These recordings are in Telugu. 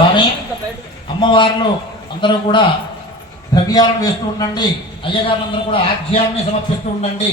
స్వామి అమ్మవార్లు అందరూ కూడా ద్రవ్యాలను వేస్తూ ఉండండి అయ్యగారు అందరూ కూడా ఆఖ్యాన్ని సమర్పిస్తూ ఉండండి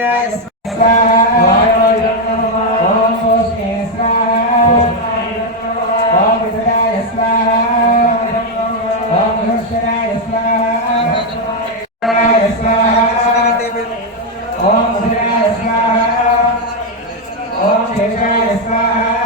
స్వాహా. ఓం కయోన్యాయ స్వాహా. ఓం కాలాగ్నిమోహిన్యాయ